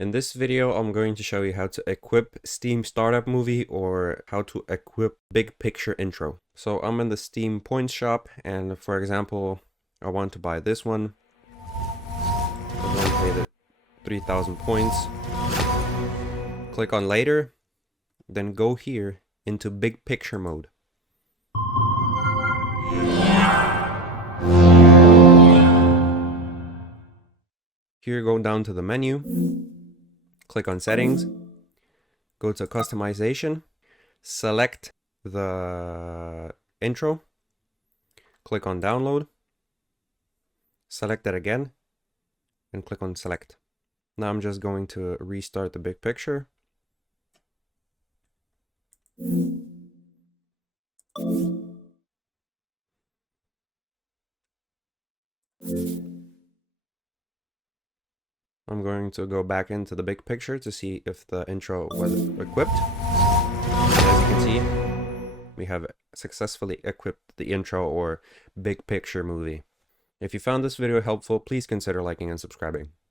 In this video, I'm going to show you how to equip Steam Startup Movie or how to equip Big Picture Intro. So I'm in the Steam Points shop, and for example, I want to buy this one. I'm going to pay the 3,000 points. Click on later, then go here into Big Picture mode. Here, go down to the menu, click on settings, go to customization, select the intro, click on download, select it again, and click on select. Now I'm just going to restart the big picture. I'm going to go back into the big picture to see if the intro was equipped. As you can see, we have successfully equipped the intro or big picture movie. If you found this video helpful, please consider liking and subscribing.